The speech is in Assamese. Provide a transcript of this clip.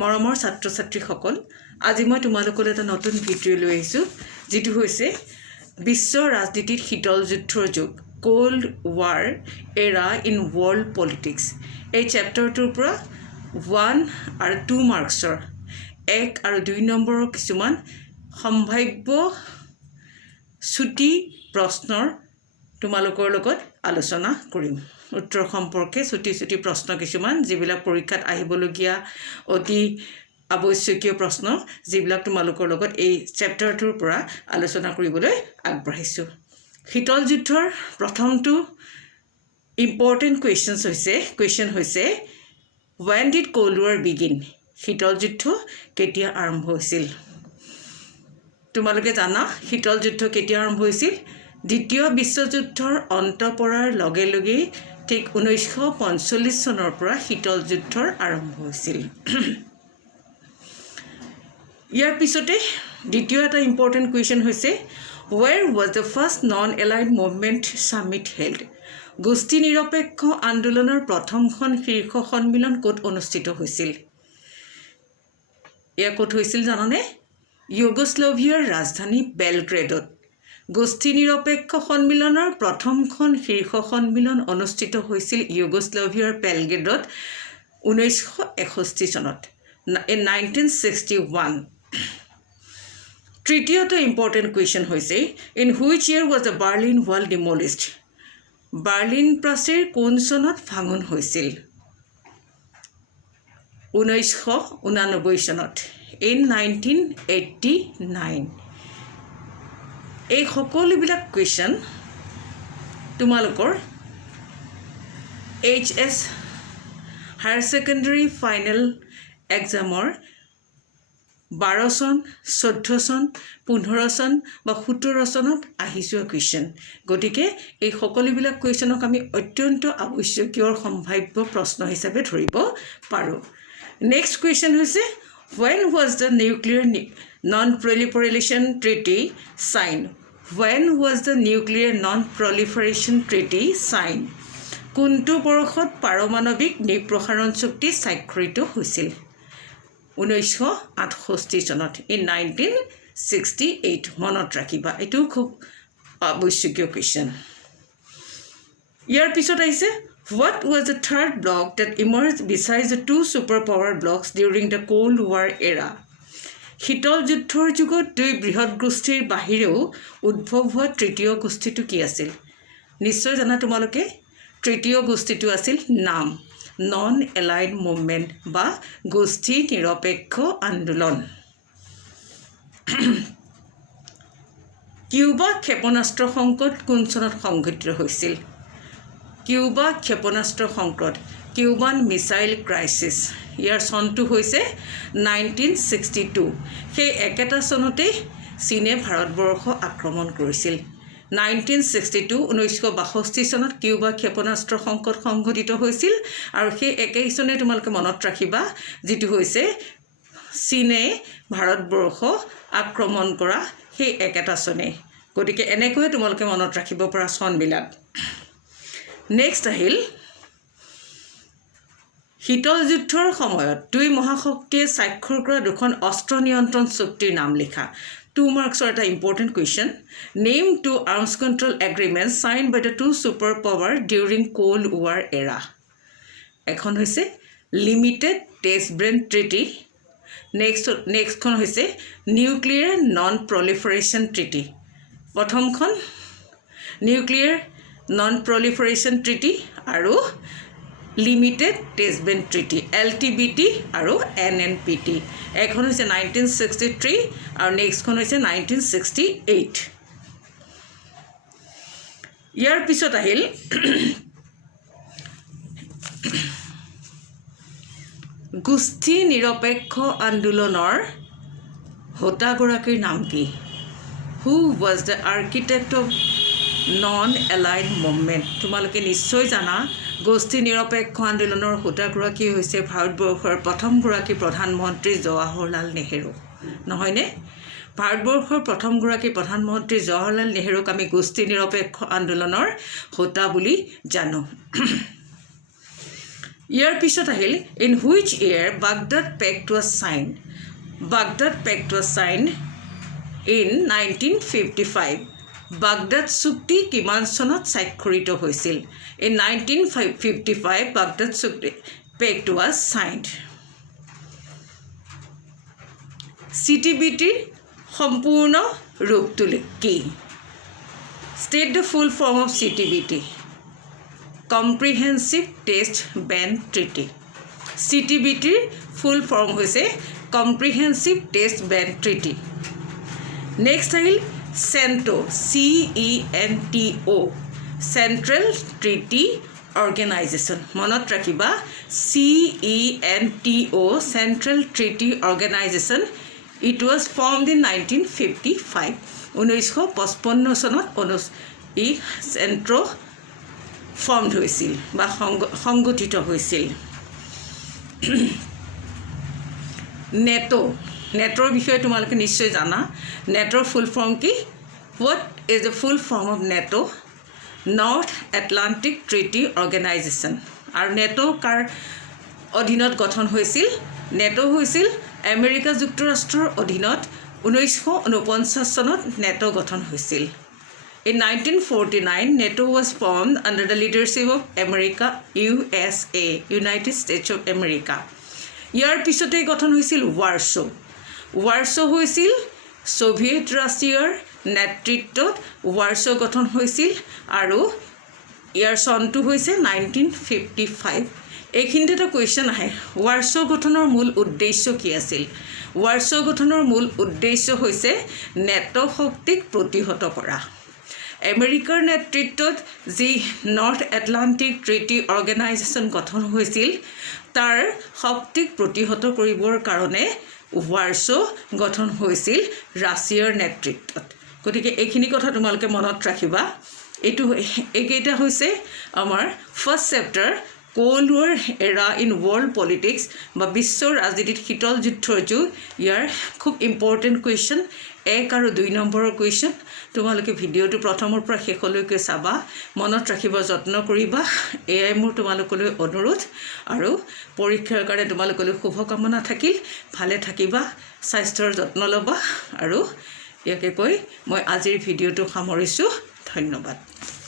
মৰমৰ ছাত্ৰ ছাত্ৰীসকল, আজি মই তোমালোকৰ এটা নতুন ভিডিঅ' লৈ আহিছোঁ, যিটো হৈছে বিশ্ব ৰাজনীতিত শীতল যুদ্ধৰ যুগ, কোল্ড ৱাৰ এৰা ইন ৱৰ্ল্ড পলিটিক্স। এই চেপ্টাৰটোৰ পৰা 1 আৰু 2 মাৰ্কছৰ 1 আৰু 2 নম্বৰৰ কিছুমান সম্ভাৱ্য ছুটি প্ৰশ্নৰ তোমালোকৰ লগত আলোচনা কৰিম। উত্তৰ সম্পৰ্কে ছুটি প্ৰশ্ন কিছুমান, যিবিলাক পৰীক্ষাত আহিবলগীয়া অতি আৱশ্যকীয় প্ৰশ্ন, যিবিলাক তোমালোকৰ লগত এই চেপ্টাৰটোৰ পৰা আলোচনা কৰিবলৈ আগবাঢ়িছোঁ। শীতল যুদ্ধৰ প্ৰথমটো ইম্পৰ্টেণ্ট কুৱেশ্যন হৈছে when did Cold War begin? শীতল যুদ্ধ কেতিয়া আৰম্ভ হৈছিল? তোমালোকে জানা শীতল যুদ্ধ কেতিয়া আৰম্ভ হৈছিল? দ্বিতীয় বিশ্বযুদ্ধৰ অন্ত পৰাৰ লগে লগেই ঠিক 1945 চনৰ পৰা শীতল যুদ্ধৰ আৰম্ভ হৈছিল। ইয়াৰ পিছতে দ্বিতীয় এটা ইম্পৰ্টেণ্ট কুৱেশ্যন হৈছে where was the first non-aligned movement summit held? গোষ্ঠী নিৰপেক্ষ আন্দোলনৰ প্ৰথমখন শীৰ্ষ সন্মিলন ক'ত অনুষ্ঠিত হৈছিল? এয়া ক'ত হৈছিল জানানে? ইউগোস্লাভিয়াৰ ৰাজধানী বেলগ্ৰেডত। গোষ্ঠী নিৰপেক্ষ সন্মিলনৰ প্ৰথমখন শীৰ্ষ সন্মিলন অনুষ্ঠিত হৈছিল ইউগোস্লাভিয়াৰ বেলগ্ৰেডত 1961 চনত, in 1961। তৃতীয়টো ইম্পৰ্টেণ্ট কুৱেশ্যন হৈছে in which year was the Berlin Wall demolished? Berlin প্ৰাচীৰ কোন চনত ভাঙন হৈছিল? 1989 চনত, in 1989। এই সকলোবিলাক কুৱেশ্যন তোমালোকৰ HS হায়াৰ ছেকেণ্ডেৰী ফাইনেল এক্সামৰ 12 চন, 14 চন, 15 চন বা 17 চনত আহি যোৱা কুৱেশ্যন। গতিকে এই সকলোবিলাক কুৱেশ্যনক আমি অত্যন্ত আৱশ্যকীয় সম্ভাৱ্য প্ৰশ্ন হিচাপে ধৰিব পাৰোঁ। নেক্সট কুৱেশ্যন হৈছে when was the nuclear non-proliferation treaty signed? When was the nuclear non-proliferation treaty signed? কোনটো বৰ্ষত পাৰমাণৱিক নিৰ্প্ৰসাৰণ চুক্তি স্বাক্ষৰিত হৈছিল? 1968 চনত, in 1968। মনত ৰাখিবা, এইটোও খুব আৱশ্যকীয় কুৱেশ্যন। ইয়াৰ পিছত আহিছে what was the third bloc that emerged besides the two superpower blocks during the Cold War era? শীতল যুদ্ধৰ যুগত দুই বৃহৎ গোষ্ঠীৰ বাহিৰেও উদ্ভৱ হোৱা তৃতীয় গোষ্ঠীটো কি আছিল? নিশ্চয় জানা তোমালোকে। তৃতীয় গোষ্ঠীটো আছিল নাম নন এলাইড মুভমেণ্ট বা গোষ্ঠী নিৰপেক্ষ আন্দোলন। কিউবা ক্ষেপণাস্ত্ৰ সংকট কোন চনত সংঘটিত হৈছিল? কিউবা ক্ষেপণাস্ত্ৰ সংকট, কিউবান মিছাইল ক্ৰাইচিছ, ইয়াৰ চনটো হৈছে 1962। সেই একেটা চনতেই চীনে ভাৰতবৰ্ষ আক্ৰমণ কৰিছিল। 1962, 1962 চনত কিউবা ক্ষেপণাস্ত্ৰ সংকট সংঘটিত হৈছিল, আৰু সেই একেই চনে তোমালোকে মনত ৰাখিবা, যিটো হৈছে চীনে ভাৰতবৰ্ষ আক্ৰমণ কৰা সেই একেটা চনে। গতিকে এনেকৈয়ে তোমালোকে মনত ৰাখিব পৰা চনবিলাক। নেক্সট আহিল শীতল যুদ্ধৰ সময়ত দুই মহাশক্তিয়ে স্বাক্ষৰ কৰা দুখন অস্ত্ৰ নিয়ন্ত্ৰণ চুক্তিৰ নাম লিখা। 2 মাৰ্কছৰ এটা important question. Name two arms control agreement sign by the two super power during cold war era. এখন হৈছে লিমিটেড টেষ্ট ব্ৰেন ট্ৰিটি, নেক্সটখন হৈছে নিউক্লিয়াৰ নন প্ৰলিফাৰেশ্যন ট্ৰিটি। প্ৰথমখন নিউক্লিয়াৰ নন প্ৰলিফাৰেশ্যন ট্ৰিটি আৰু limited test ban treaty, LTBT আৰু NNPT। এখন হৈছে 1963 আৰু নেক্সটখন হৈছে 1968। ইয়াৰ পিছত আহিল গোষ্ঠী নিৰপেক্ষ আন্দোলনৰ হোতাগৰাকীৰ নাম কি? Who was the architect of non allied movement? তোমালোকে নিশ্চয় জানা গোষ্ঠী নিৰপেক্ষ আন্দোলনৰ হোতাগৰাকী হৈছে ভাৰতবৰ্ষৰ প্ৰথমগৰাকী প্ৰধানমন্ত্ৰী জৱাহৰলাল নেহেৰু, নহয়নে? ভাৰতবৰ্ষৰ প্ৰথমগৰাকী প্ৰধানমন্ত্ৰী জৱাহৰলাল নেহেৰুক আমি গোষ্ঠী নিৰপেক্ষ আন্দোলনৰ হোতা বুলি জানো। ইয়াৰ পিছত আহিল in which year Baghdad pact was signed Baghdad pact was signed in 1955 বাগদাদ চুক্তি কিমান চনত স্বাক্ষৰিত হৈছিল ইন 1955 বাগদাদ চুক্তি পেক্ট ৱাজ চাইন্ড চিটিবিটিৰ সম্পূৰ্ণ ৰূপটো কি state the full form of CTBT comprehensive test ban treaty চিটিবিটিৰ ফুল ফৰ্ম হৈছে comprehensive test ban treaty next আহিল CENTO CENTO central treaty organisation মনত ৰাখিবা CENTO central treaty organisation it was formed in 1955 1955 চনত ই চেণ্ট্ৰ ফৰ্মড হৈছিল বা সংগঠিত হৈছিল নেটৰ বিষয়ে তোমালোকে নিশ্চয় জানা নেটৰ ফুল ফৰ্ম কি what is the full form of নেটো নৰ্থ এটলাণ্টিক ট্ৰিটি অৰ্গেনাইজেশ্যন আৰু নেটো কাৰ অধীনত গঠন হৈছিল নেটো হৈছিল আমেৰিকা যুক্তৰাষ্ট্ৰৰ অধীনত 1949 চনত নেটো গঠন হৈছিল In 1949, NATO was formed under the leadership of America, USA, United States of America. ইয়াৰ পিছতে গঠন হৈছিল ৱাৰ্ছ হৈছিল সোভিয়েট ৰাছিয়াৰ নেতৃত্বত ৱাৰ্ছ গঠন হৈছিল আৰু ইয়াৰ চনটো হৈছে 1955 এইখিনিতে এটা কুৱেশ্যন আহে ৱাৰ্ছ গঠনৰ মূল উদ্দেশ্য কি আছিল ৱাৰ্ছ গঠনৰ মূল উদ্দেশ্য হৈছে নেটো শক্তিক প্ৰতিহত কৰা আমেৰিকাৰ নেতৃত্বত যি নৰ্থ এটলাণ্টিক ট্ৰিটি অৰ্গেনাইজেশ্যন গঠন হৈছিল তাৰ শক্তিক প্ৰতিহত কৰিবৰ কাৰণে ৱাৰ্ছ গঠন হৈছিল ৰাছিয়াৰ নেতৃত্বত গতিকে এইখিনি কথা তোমালোকে মনত ৰাখিবা এইকেইটা হৈছে আমাৰ ফাৰ্ষ্ট চেপ্টাৰ কোল্ড ৱাৰ এৰা ইন ৱৰ্ল্ড পলিটিক্স বা বিশ্ব ৰাজনীতিত শীতল যুদ্ধৰ যুগ ইয়াৰ খুব ইম্পৰ্টেণ্ট কুৱেশ্যন 1 আৰু 2 নম্বৰৰ কুৱেশ্যন তোমালোকে ভিডিঅ'টো প্ৰথমৰ পৰা শেষলৈকে চাবা মনত ৰাখিব যত্ন কৰিবা এয়াই মোৰ তোমালোকলৈ অনুৰোধ আৰু পৰীক্ষাৰ কাৰণে তোমালোকলৈ শুভকামনা থাকিল ভালে থাকিবা স্বাস্থ্যৰ যত্ন ল'বা আৰু ইয়াকে কৈ মই আজিৰ ভিডিঅ'টো সামৰিছোঁ ধন্যবাদ